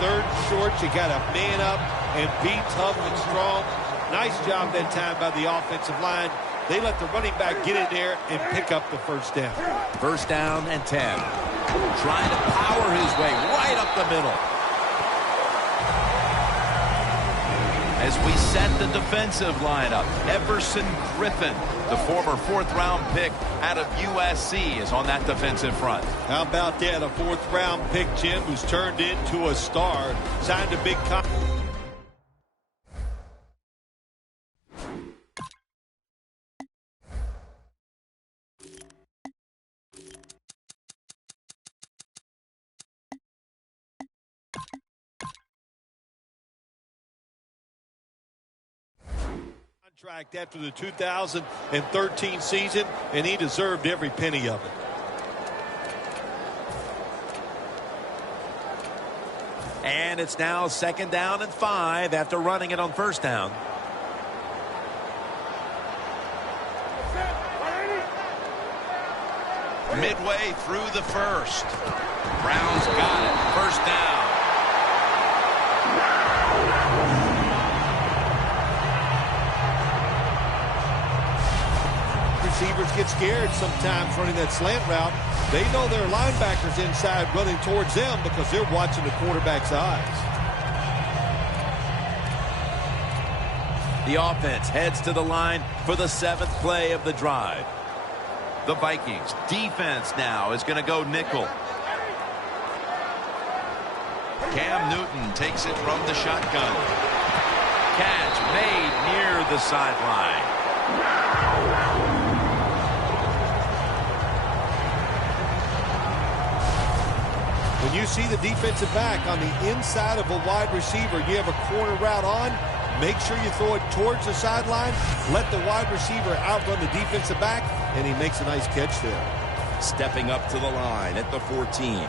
3rd and short. You got to man up and be tough and strong. Nice job that time by the offensive line. They let the running back get in there and pick up the first down. First down and 10. Trying to power his way right up the middle. As we set the defensive lineup, Everson Griffin, the former 4th-round pick out of USC, is on that defensive front. How about that? A 4th-round pick, Jim, who's turned into a star. Signed a big contract. After the 2013 season, and he deserved every penny of it. And it's now 2nd down and 5 after running it on 1st down. Midway through the 1st. Browns got it. 1st down. Receivers get scared sometimes running that slant route. They know their linebackers inside running towards them because they're watching the quarterback's eyes. The offense heads to the line for the 7th play of the drive. The Vikings defense now is going to go nickel. Cam Newton takes it from the shotgun. Catch made near the sideline. When you see the defensive back on the inside of a wide receiver, you have a corner route on, make sure you throw it towards the sideline, let the wide receiver outrun the defensive back, and he makes a nice catch there. Stepping up to the line at the 14.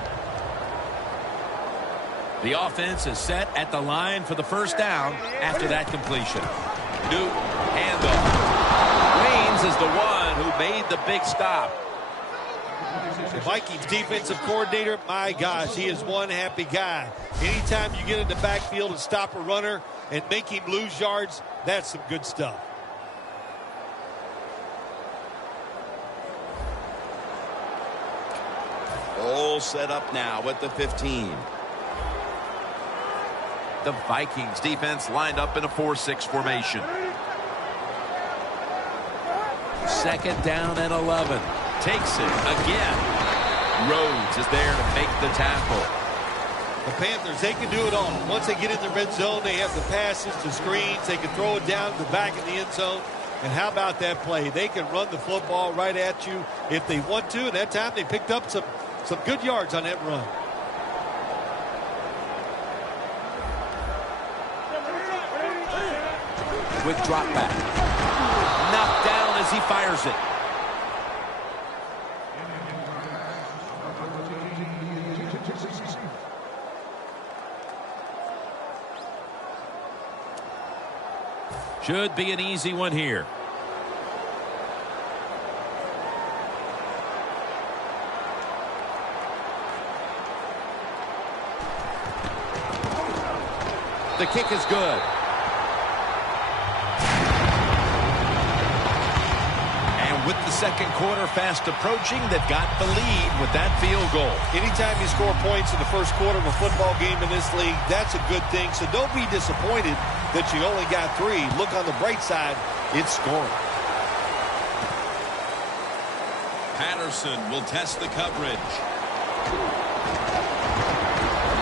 The offense is set at the line for the 1st down after that completion. Newton, handoff. Waynes is the one who made the big stop. The Vikings defensive coordinator, my gosh, he is one happy guy. Anytime you get in the backfield and stop a runner and make him lose yards, that's some good stuff. All set up now at the 15. The Vikings defense lined up in a 4-6 formation. 2nd down and 11. Takes it again. Rhodes is there to make the tackle. The Panthers, they can do it all. Once they get in the red zone, they have the passes, the screens. They can throw it down to the back of the end zone. And how about that play? They can run the football right at you if they want to. And that time they picked up some good yards on that run. Quick drop back. Knocked down as he fires it. Should be an easy one here. The kick is good. And with the 2nd quarter fast approaching, they've got the lead with that field goal. Anytime you score points in the 1st quarter of a football game in this league, that's a good thing. So don't be disappointed that you only got 3. Look on the bright side, it's scoring. Patterson will test the coverage.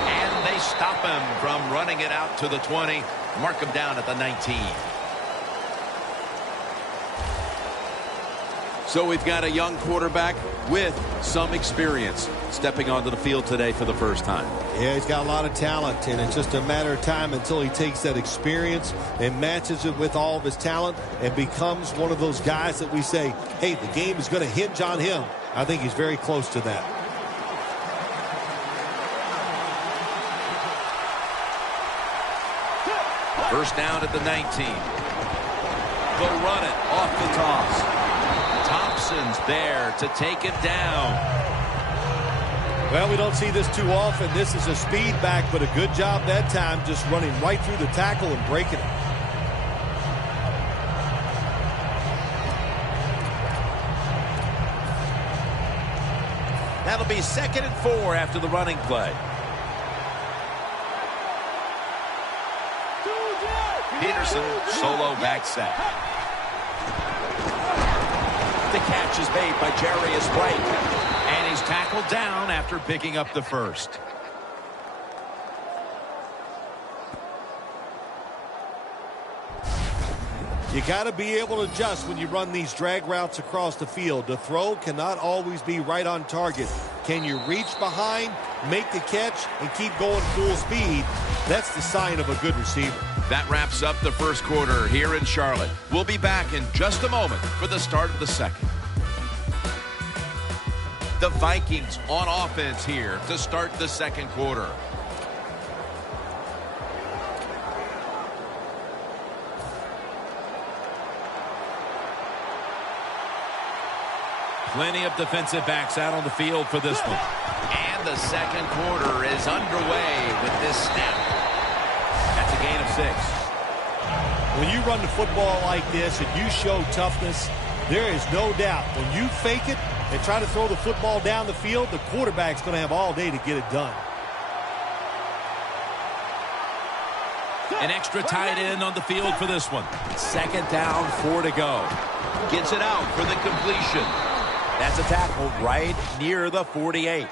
And they stop him from running it out to the 20. Mark him down at the 19. So we've got a young quarterback with some experience stepping onto the field today for the first time. Yeah, he's got a lot of talent, and it's just a matter of time until he takes that experience and matches it with all of his talent and becomes one of those guys that we say, hey, the game is going to hinge on him. I think he's very close to that. First down at the 19. They'll run it off the toss. Thompson's there to take it down. Well, we don't see this too often. This is a speed back, but a good job that time just running right through the tackle and breaking it. That'll be 2nd and 4 after the running play. Peterson, solo back set. The catch is made by Jarius White. And he's tackled down after picking up the first. You got to be able to adjust when you run these drag routes across the field. The throw cannot always be right on target. Can you reach behind, make the catch, and keep going full speed? That's the sign of a good receiver. That wraps up the first quarter here in Charlotte. We'll be back in just a moment for the start of the second. The Vikings on offense here to start the second quarter. Plenty of defensive backs out on the field for this one. And the second quarter is underway with this snap. That's a gain of 6. When you run the football like this and you show toughness, there is no doubt when you fake it and try to throw the football down the field, the quarterback's going to have all day to get it done. An extra tight end on the field for this one. 2nd down, 4 to go. Gets it out for the completion. That's a tackle right near the 48.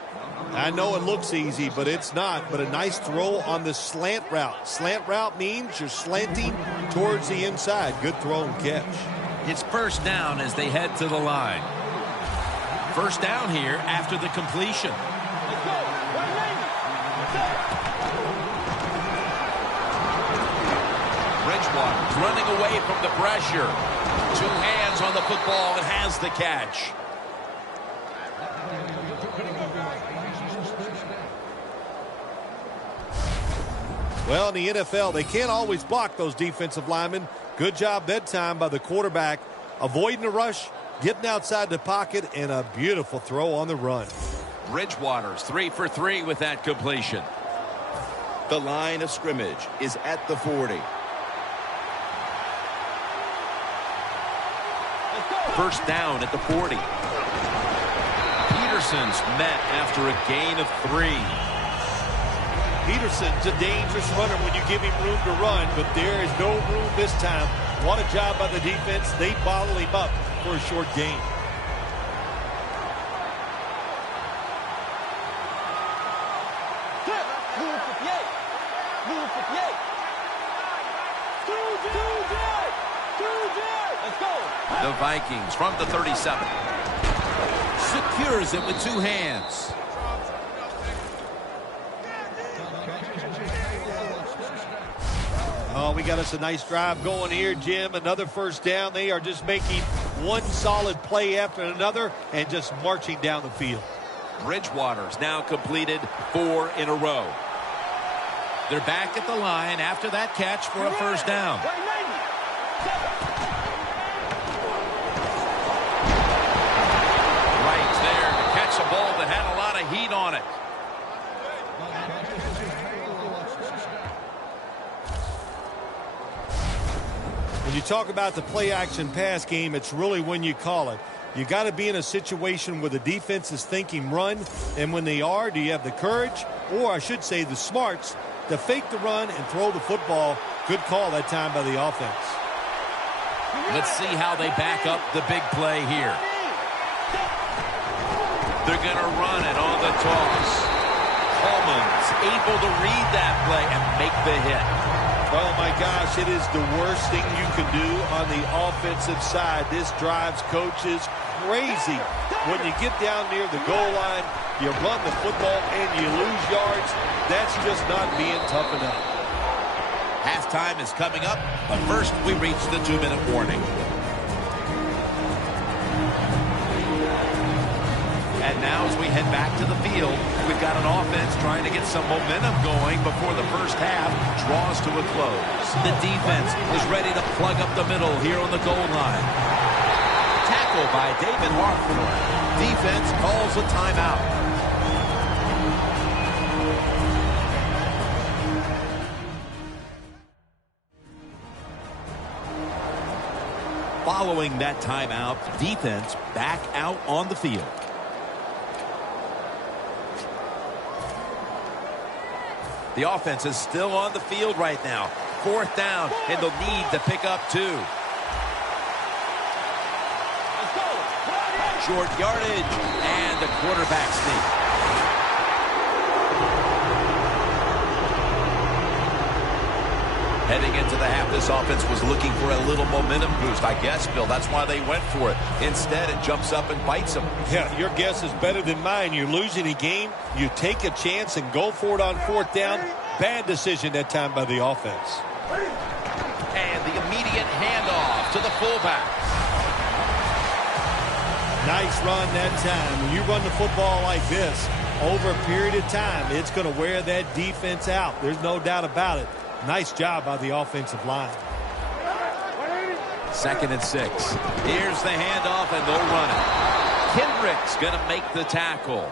I know it looks easy, but it's not. But a nice throw on the slant route. Slant route means you're slanting towards the inside. Good throw and catch. It's first down as they head to the line. First down here after the completion. Bridgewater's running away from the pressure. 2 hands on the football and has the catch. Well, in the NFL, they can't always block those defensive linemen. Good job that time by the quarterback, avoiding the rush, getting outside the pocket, and a beautiful throw on the run. Bridgewater's 3 for 3 with that completion. The line of scrimmage is at the 40. First down at the 40. Peterson's met after a gain of 3. Peterson's a dangerous runner when you give him room to run, but there is no room this time. What a job by the defense. They bottle him up for a short gain. The Vikings from the 37. Secures it with 2 hands. Oh, we got us a nice drive going here, Jim. Another first down. They are just making one solid play after another and just marching down the field. Bridgewater's now completed 4 in a row. They're back at the line after that catch for a first down. Right there to catch a ball that had a lot of heat on it. When you talk about the play-action pass game, it's really when you call it. You got to be in a situation where the defense is thinking run, and when they are, do you have the courage, or I should say the smarts, to fake the run and throw the football? Good call that time by the offense. Let's see how they back up the big play here. They're going to run it on the toss. Coleman's able to read that play and make the hit. Oh, my gosh, it is the worst thing you can do on the offensive side. This drives coaches crazy. When you get down near the goal line, you run the football and you lose yards. That's just not being tough enough. Halftime is coming up, but first we reach the 2-minute warning. And now as we head back to the field, we've got an offense trying to get some momentum going before the first half draws to a close. The defense is ready to plug up the middle here on the goal line. Tackle by David Hartford. Defense calls a timeout. Following that timeout, defense back out on the field. The offense is still on the field right now. 4th down, and they'll need to pick up 2. Short yardage, and the quarterback sneak. Heading into the half, this offense was looking for a little momentum boost. I guess, Bill, that's why they went for it. Instead, it jumps up and bites them. Yeah, your guess is better than mine. You're losing a game. You take a chance and go for it on 4th down. Bad decision that time by the offense. And the immediate handoff to the fullback. Nice run that time. When you run the football like this, over a period of time, it's going to wear that defense out. There's no doubt about it. Nice job by the offensive line. 2nd and 6. Here's the handoff, and they'll run it. Kendrick's going to make the tackle.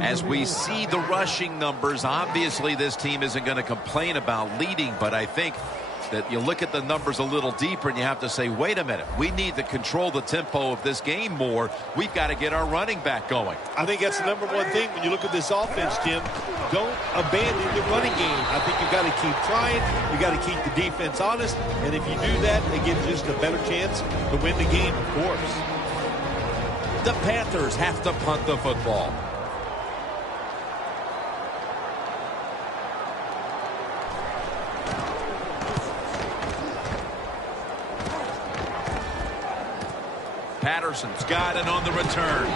As we see the rushing numbers, obviously this team isn't going to complain about leading, but I think that you look at the numbers a little deeper and you have to say, wait a minute, we need to control the tempo of this game more. We've got to get our running back going. I think that's the number one thing when you look at this offense, Jim. Don't abandon the running game. I think you've got to keep trying. You've got to keep the defense honest. And if you do that, it gives you just a better chance to win the game, of course. The Panthers have to punt the football. Patterson's got it on the return.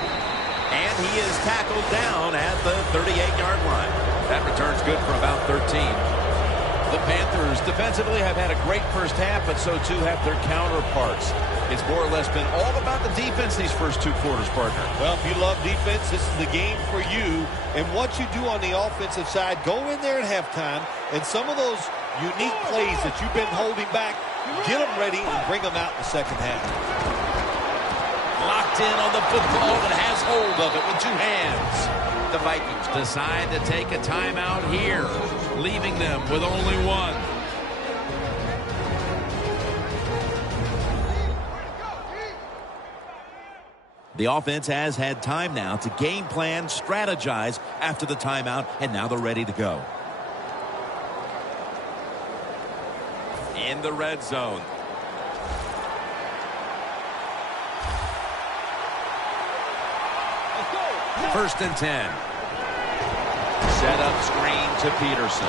And he is tackled down at the 38-yard line. That return's good for about 13. The Panthers defensively have had a great first half, but so too have their counterparts. It's more or less been all about the defense these first 2 quarters, partner. Well, if you love defense, this is the game for you. And what you do on the offensive side, go in there at halftime, and some of those unique plays that you've been holding back, get them ready and bring them out in the second half. Locked in on the football and has hold of it with 2 hands. The Vikings decide to take a timeout here, leaving them with only 1. The offense has had time now to game plan, strategize after the timeout, and now they're ready to go. In the red zone. First and 10. Set up screen to Peterson.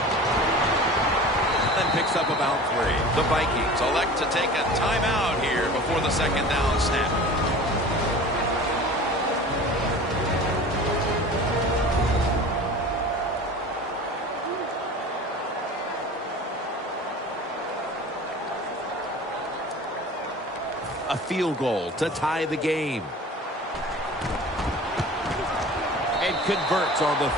Then picks up about 3. The Vikings elect to take a timeout here before the second down snap. A field goal to tie the game. And converts on the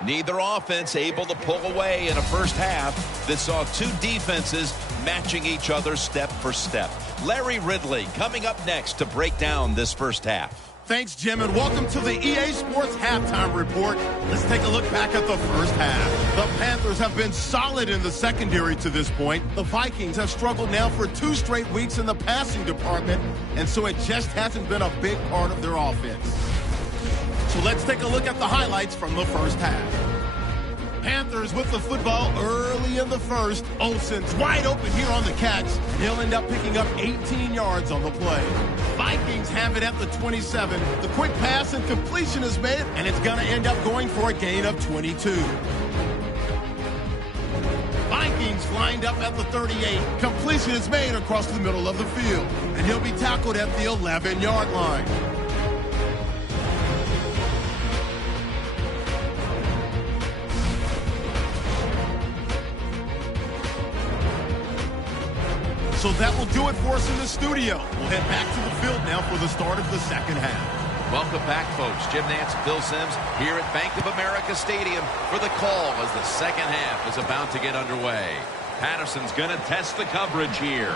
3. Neither offense able to pull away in a first half that saw 2 defenses matching each other step for step. Larry Ridley coming up next to break down this first half. Thanks, Jim, and welcome to the EA Sports Halftime Report. Let's take a look back at the first half. The Panthers have been solid in the secondary to this point. The Vikings have struggled now for 2 straight weeks in the passing department, and so it just hasn't been a big part of their offense. So let's take a look at the highlights from the first half. Panthers with the football early in the first. Olsen's wide open here on the catch. He'll end up picking up 18 yards on the play. Vikings have it at the 27. The quick pass and completion is made, and it's going to end up going for a gain of 22. Vikings lined up at the 38. Completion is made across the middle of the field, and he'll be tackled at the 11-yard line. So that will do it for us in the studio. We'll head back to the field now for the start of the second half. Welcome back, folks. Jim Nantz and Bill Sims here at Bank of America Stadium for the call as the second half is about to get underway. Patterson's going to test the coverage here.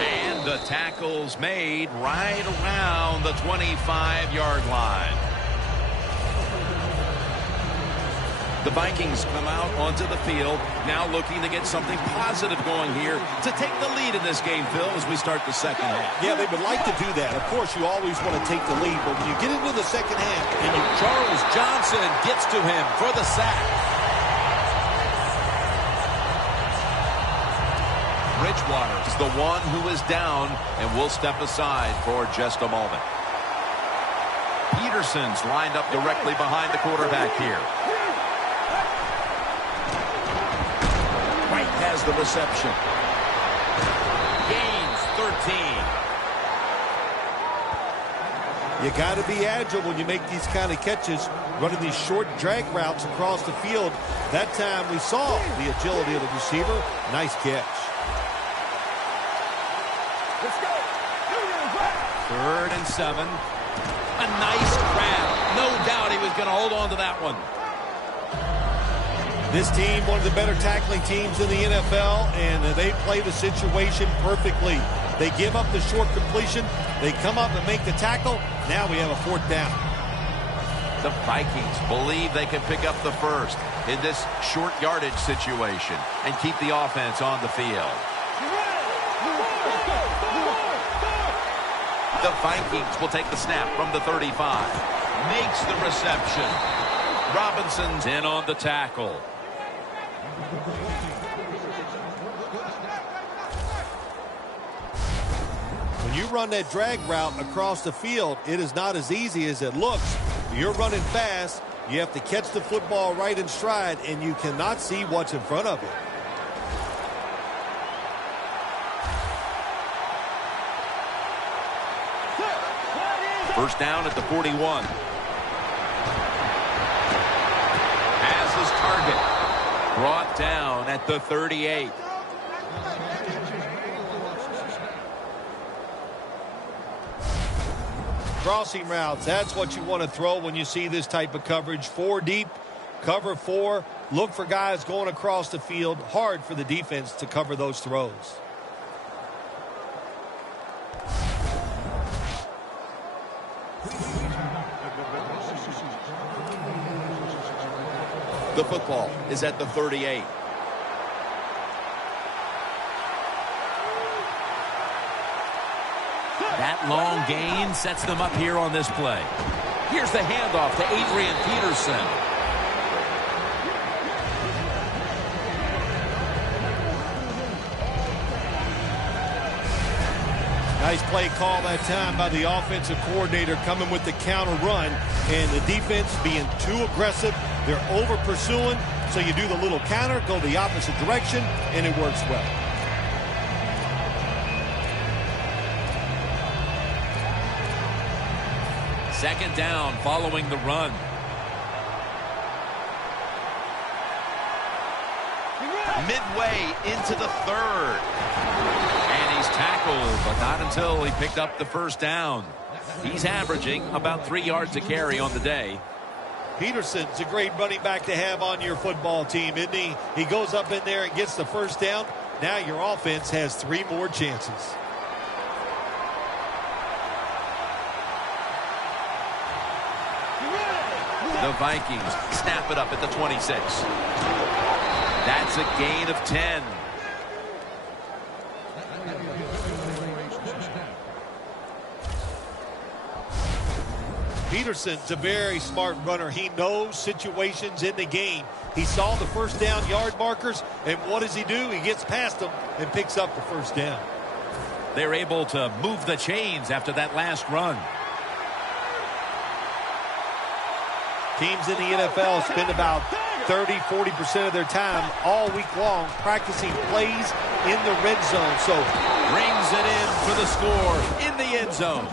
And the tackle's made right around the 25-yard line. The Vikings come out onto the field, now looking to get something positive going here to take the lead in this game, Phil, as we start the second half. Yeah, they would like to do that. Of course, you always want to take the lead, but when you get into the second half, and Charles Johnson gets to him for the sack. Bridgewater is the one who is down, and will step aside for just a moment. Peterson's lined up directly behind the quarterback here. White has the reception. Gains 13. you got to be agile when you make these kind of catches, running these short drag routes across the field. That time we saw the agility of the receiver. Nice catch. Let's go. 3rd and 7. A nice grab. No doubt he was going to hold on to that one. This team, one of the better tackling teams in the NFL, and they play the situation perfectly. They give up the short completion. They come up and make the tackle. Now we have a 4th down. The Vikings believe they can pick up the first in this short yardage situation and keep the offense on the field. The Vikings will take the snap from the 35. Makes the reception. Robinson's in on the tackle. When you run that drag route across the field, it is not as easy as it looks. You're running fast. You have to catch the football right in stride, and you cannot see what's in front of you. First down at the 41. Has his target. Brought down at the 38. Crossing routes, that's what you want to throw when you see this type of coverage. 4 deep, cover 4. Look for guys going across the field. Hard for the defense to cover those throws. The football is at the 38. That long gain sets them up here on this play. Here's the handoff to Adrian Peterson. Nice play call that time by the offensive coordinator, coming with the counter run, and the defense being too aggressive. They're over pursuing, so you do the little counter, go the opposite direction, and it works well. Second down following the run. Midway into the 3rd. And he's tackled, but not until he picked up the first down. He's averaging about 3 yards a carry on the day. Peterson's a great running back to have on your football team, isn't he? He goes up in there and gets the first down. Now your offense has 3 more chances. The Vikings snap it up at the 26. That's a gain of 10. Peterson's a very smart runner. He knows situations in the game. He saw the first down yard markers, and what does he do? He gets past them and picks up the first down. They're able to move the chains after that last run. Teams in the NFL spend about 30-40% of their time all week long practicing plays in the red zone. So brings it in for the score in the end zone.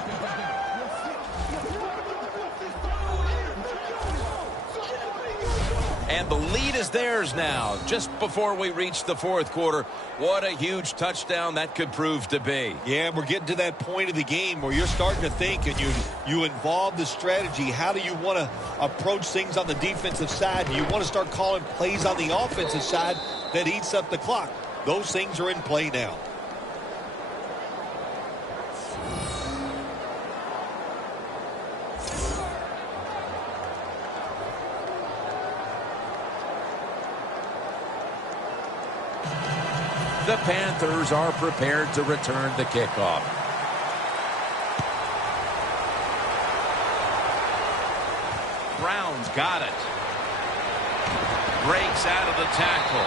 And the lead is theirs now, just before we reach the 4th quarter. What a huge touchdown that could prove to be. Yeah, we're getting to that point of the game where you're starting to think, and you involve the strategy. How do you want to approach things on the defensive side? Do you want to start calling plays on the offensive side that eats up the clock? Those things are in play now. The Panthers are prepared to return the kickoff. Brown's got it. Breaks out of the tackle.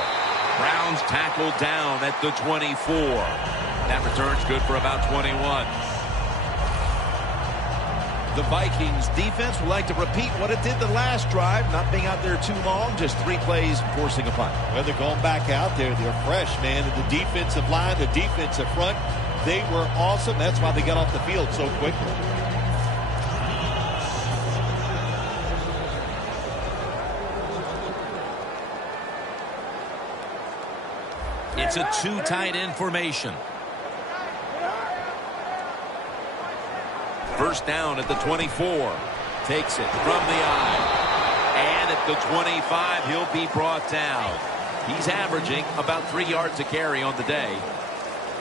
Brown's tackled down at the 24. That return's good for about 21. The Vikings defense would like to repeat what it did the last drive, not being out there too long, just 3 plays, forcing a punt. Well, they're going back out there. They're fresh, man. And the defensive line, the defensive front, they were awesome. That's why they got off the field so quickly. It's a 2 tight end formation. First down at the 24. Takes it from the eye. And at the 25, he'll be brought down. He's averaging about 3 yards a carry on the day.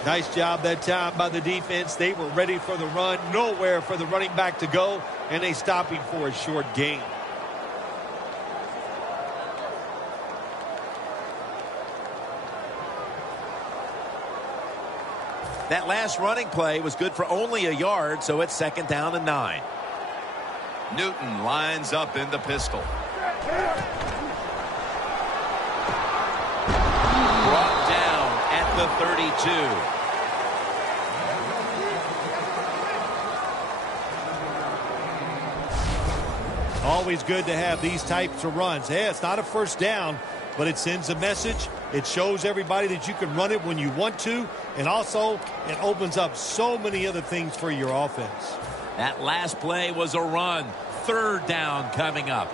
Nice job that time by the defense. They were ready for the run. Nowhere for the running back to go. And they stop him for a short gain. That last running play was good for only a yard, so it's 2nd down and 9. Newton lines up in the pistol. Brought down at the 32. Always good to have these types of runs. Yeah, it's not a first down, but it sends a message. It shows everybody that you can run it when you want to, and also it opens up so many other things for your offense. That last play was a run. 3rd down coming up.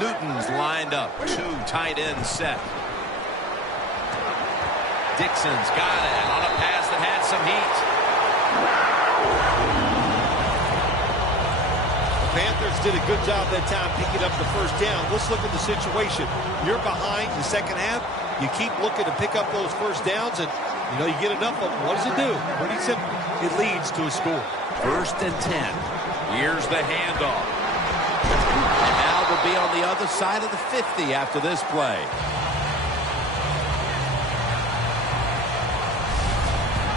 Newton's lined up. 2 tight ends set. Dixon's got it on a pass that had some heat. Panthers did a good job that time picking up the first down. Let's look at the situation. You're behind the second half. You keep looking to pick up those first downs, and you get enough of them. What does it do? Pretty simple. It leads to a score. 1st and 10. Here's the handoff. And now they'll be on the other side of the 50 after this play.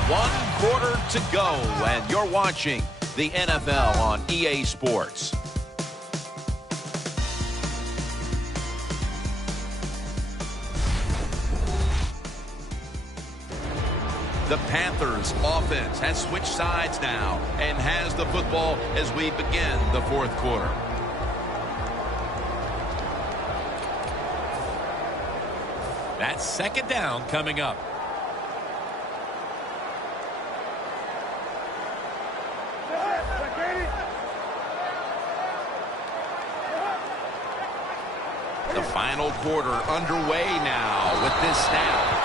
One quarter to go, and you're watching the NFL on EA Sports. The Panthers offense has switched sides now and has the football as we begin the 4th quarter. That's 2nd down coming up. The final quarter underway now with this snap.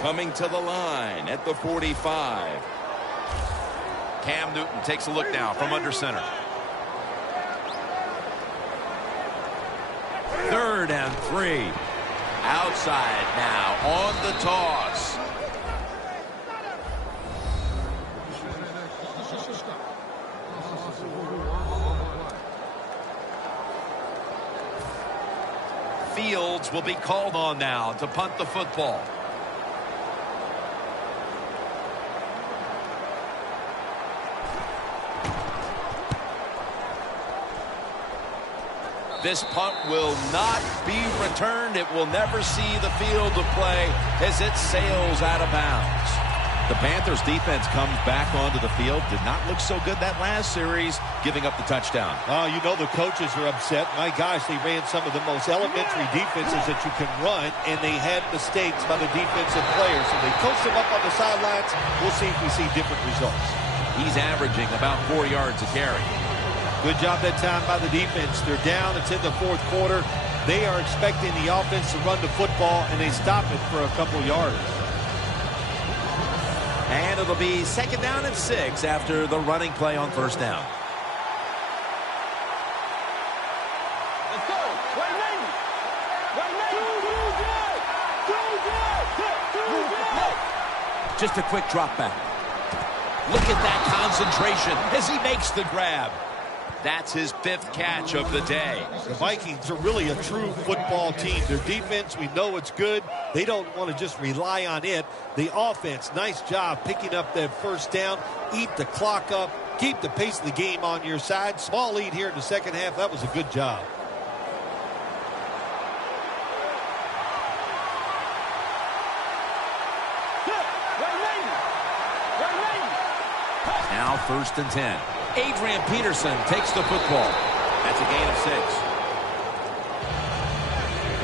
Coming to the line at the 45. Cam Newton takes a look now from under center. 3rd and 3. Outside now on the toss. Fields will be called on now to punt the football. This punt will not be returned. It will never see the field of play as it sails out of bounds. The Panthers defense comes back onto the field. Did not look so good that last series, giving up the touchdown. Oh, the coaches are upset. My gosh, they ran some of the most elementary defenses that you can run, and they had mistakes by the defensive players. So they coached them up on the sidelines. We'll see if we see different results. He's averaging about 4 yards a carry. Good job that time by the defense. They're down. It's in the 4th quarter. They are expecting the offense to run the football, and they stop it for a couple yards. And it'll be 2nd down and 6 after the running play on 1st down. Let's go. Right lane. Just a quick drop back. Look at that concentration as he makes the grab. That's his 5th catch of the day. The Vikings are really a true football team. Their defense, we know it's good. They don't want to just rely on it. The offense, nice job picking up that first down, eat the clock up, keep the pace of the game on your side. Small lead here in the second half. That was a good job. Now 1st and 10. Adrian Peterson takes the football. That's a gain of 6.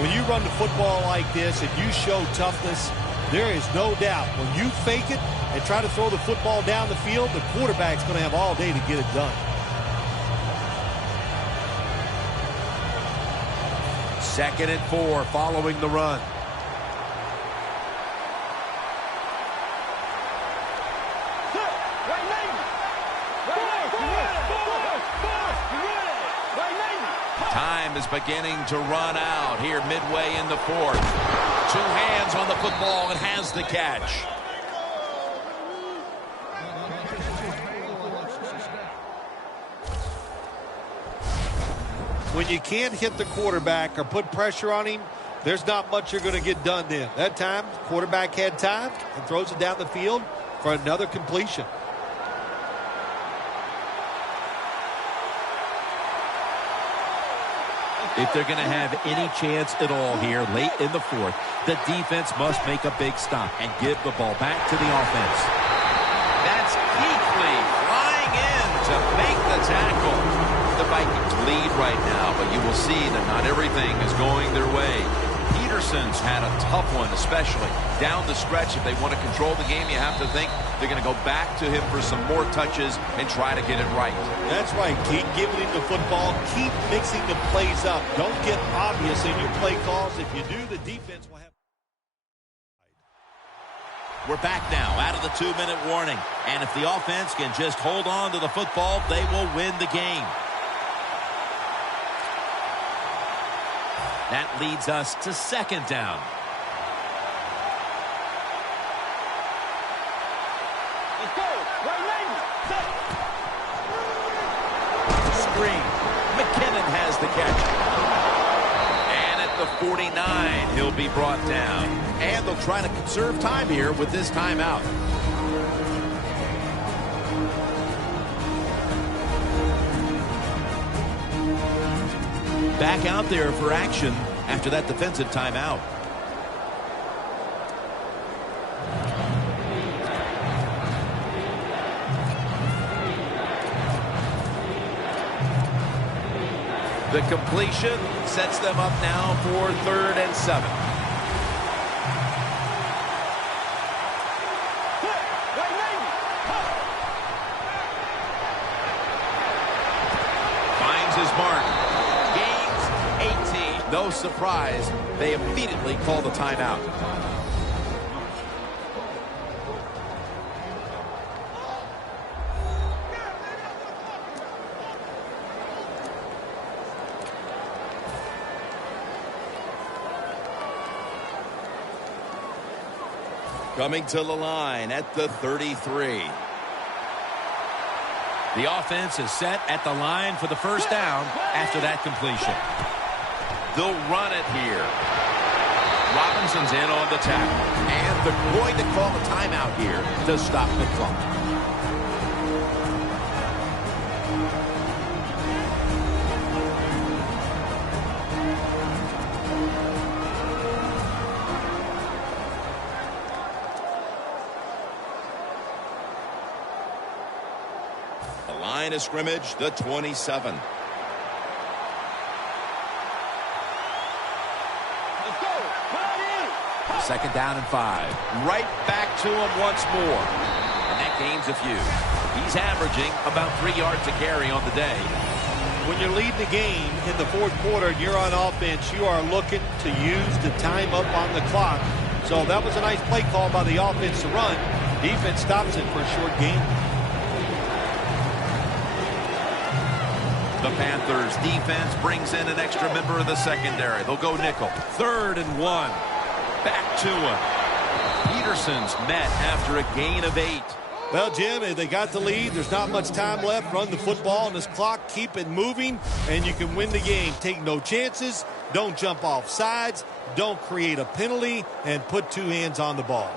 When you run the football like this and you show toughness, there is no doubt when you fake it and try to throw the football down the field, the quarterback's going to have all day to get it done. 2nd and 4 following the run. Time is beginning to run out here midway in the 4th. 2 hands on the football and has the catch. When you can't hit the quarterback or put pressure on him, there's not much you're going to get done then. That time, the quarterback had time and throws it down the field for another completion. If they're going to have any chance at all here late in the 4th, the defense must make a big stop and give the ball back to the offense. That's Kuechly flying in to make the tackle. The Vikings lead right now, but you will see that not everything is going their way. Peterson's had a tough one, especially down the stretch. If they want to control the game, you have to think they're going to go back to him for some more touches and try to get it right. That's right. Keep giving him the football. Keep mixing the plays up. Don't get obvious in your play calls. If you do, the defense will have... We're back now out of the 2-minute warning. And if the offense can just hold on to the football, they will win the game. That leads us to 2nd down. Let's go. Right lane. Screen. McKinnon has the catch. And at the 49, he'll be brought down. And they'll try to conserve time here with this timeout. Back out there for action after that defensive timeout. The completion sets them up now for 3rd and 7. Finds his mark. No surprise, they immediately call the timeout. Coming to the line at the 33. The offense is set at the line for the 1st down after that completion. They'll run it here. Robinson's in on the tackle. And they're going to call a timeout here to stop the clock. The line of scrimmage, the 27. 2nd down and 5. Right back to him once more. And that gains a few. He's averaging about 3 yards a carry on the day. When you're leading the game in the 4th quarter and you're on offense, you are looking to use the time up on the clock. So that was a nice play call by the offense to run. Defense stops it for a short game. The Panthers defense brings in an extra member of the secondary. They'll go nickel. 3rd and 1. Back to him. Peterson's met after a gain of 8. Well, Jim, they got the lead. There's not much time left. Run the football on this clock. Keep it moving, and you can win the game. Take no chances. Don't jump off sides. Don't create a penalty, and put 2 hands on the ball.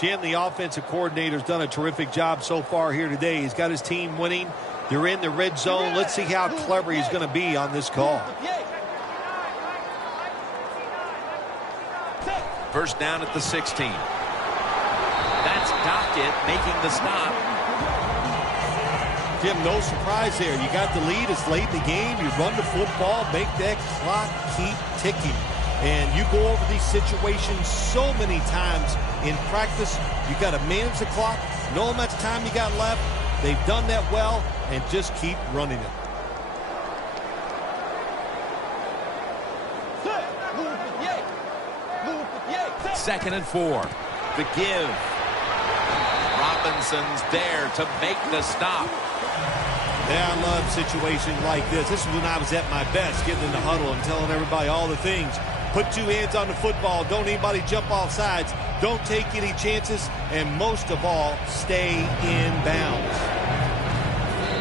Jim, the offensive coordinator's done a terrific job so far here today. He's got his team winning. They're in the red zone. Let's see how clever he's going to be on this call. First down at the 16. That's Dockett making the stop. Jim, no surprise there. You got the lead. It's late in the game. You run the football, make that clock keep ticking. And you go over these situations so many times in practice. You got to manage the clock, know how much time you got left. They've done that well, and just keep running it. Second and 4. The give. Robinson's there to make the stop. Yeah, I love situations like this. This is when I was at my best, getting in the huddle and telling everybody all the things. Put 2 hands on the football. Don't anybody jump off sides. Don't take any chances. And most of all, stay in bounds.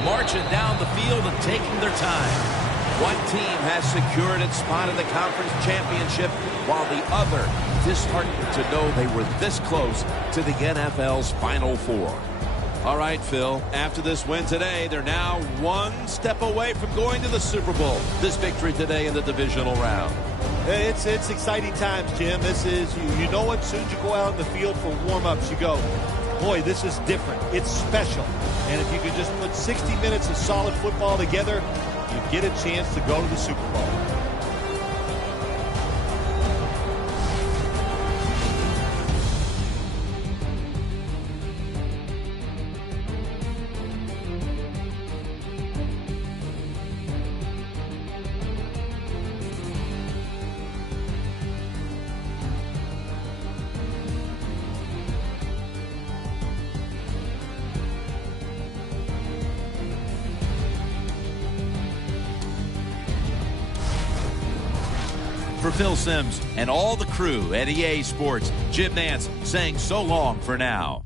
Marching down the field and taking their time. One team has secured its spot in the conference championship, while the other disheartened to know they were this close to the NFL's Final Four. All right, Phil, after this win today, they're now 1 step away from going to the Super Bowl. This victory today in the divisional round. It's exciting times, Jim. This is, you know what, as soon as you go out in the field for warm-ups, you go, boy, this is different. It's special. And if you could just put 60 minutes of solid football together, you get a chance to go to the Super Bowl. For Phil Simms and all the crew at EA Sports, Jim Nantz saying so long for now.